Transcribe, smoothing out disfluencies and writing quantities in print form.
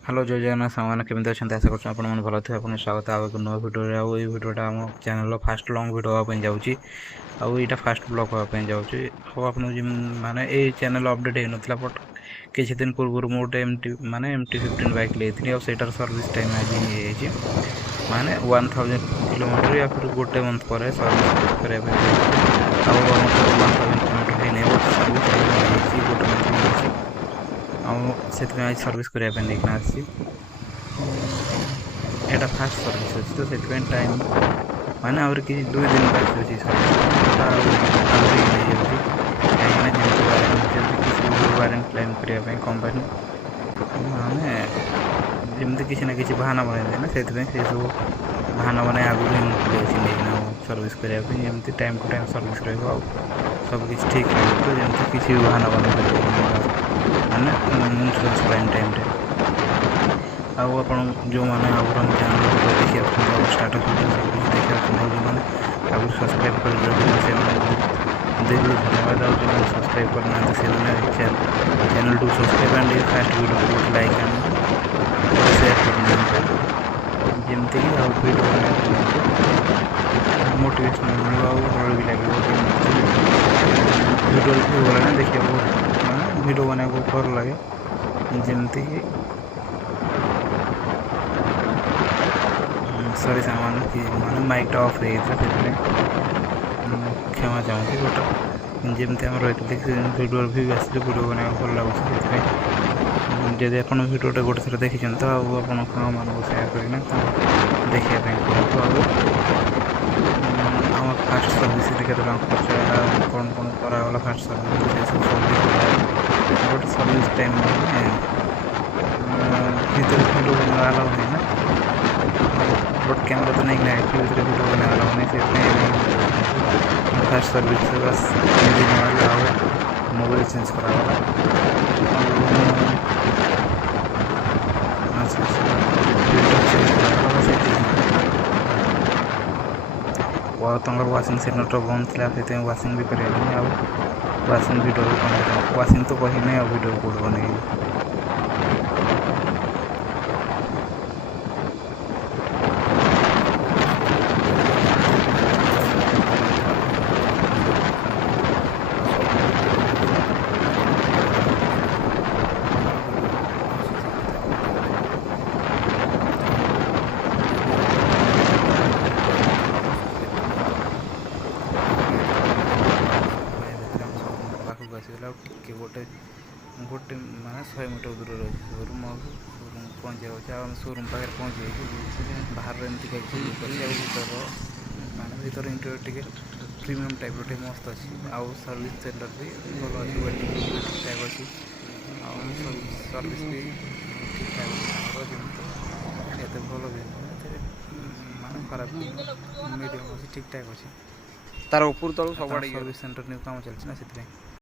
hello जय जगन्नाथ सामान केमी अच्छा आशा कर भल थे आपको स्वागत है एक नुआ भिडियो आई भिडियोटा आम चैनल फास्ट लंग भिडियो हाँपाई जाऊँगी आईटा फास्ट ब्लॉग हाँपाई जाऊँगी आप माने ये चैनल अपडेट हो नाला बट किसी दिन पूर्व मुझे माने MT-15 बाइक लेती और सेटार सर्विस टाइम आज ही माने 1000 किलोमीटर या फिर गोटे मंथ पर सर्विस करने आम तो 1000 किलोमीटर है नहीं बट सर्विस टाइम हो गोटे मंथ भी से आज सर्विस करने लेकिन आसी एटा फास्ट सर्विस अच्छी तो से टाइम माने आउरी कि 2 दिन बाकी अच्छी सर्विस आउरी नहीं जाऊँगी कहीं जमी वारंटी किसी भी वारंटी क्लेम करने कंपनी माने जमी किसी ना किसी बहाना बनाई ना से सब बहाना बनाई आगुरी नहीं सर्विस करने जमी टाइम टू टाइम सर्विस रहा सब किसी ठीक रहा तो जमी किसी भी बहाना बनाई माने इन्शुरेंस क्लेम टाइम आउ आप जो मैंने आगुरी हम चैनल देखिए स्टाटस सब कुछ देखिए जो मैंने आगुरी सब्सक्राइब कर धन्यवाद और जो सब्सक्राइब करना से channel to subscribe and fast video like and share करना जमती वीडियो मोटिवेशन मिल भी लगे वीडियो भल देखिए वीडियो बनाया भल लगे जमती सॉरी सामान कि माने माइकटा ऑफ रही था क्षमा चाहूँगी बट जमती आम रही भिडियो भी आस वीडियो बनाया भल लगे जदि आप भिडियोटा गोटे थर देखी तो आपन मानक सेयार करना तो देखापी कहतु आम फास्ट सर्विस के खर्च है कौन कौन कराला फास्ट सर्विस गोटे सर्विस टाइम भर भिडियो बना अलाउ नहीं ना बट कैमरा तो नहीं वीडियो बना अलाउ नहीं फास्ट सर्विस बस मोबाइल चेंज करा तुम वाशिंग सेंटर बंद थी से वाशिंग भी करें वाशिंग वीडियो वाशिंग तो कही नहीं वीडियो कौट बन गोटे गोटे माने 100 मीटर दूर रही शोरूम पहुँच जाऊँ शोरूम पाखे पहुँच बाहर एमती कहीं भर माने भर इंटीरियर टे प्रीमियम टाइप रे मस्त अच्छी आउ सर्विस सेंटर भी भल अच्छी वेटिंग ठीक ठाक अच्छी सर्विस भी ठीक ठाक जमी एत भल भी माने खराब मीडियम अच्छी ठीक ठाक अच्छी तार ऊपर तल सब सर्विस सेंटर न्यू काम चलती ना से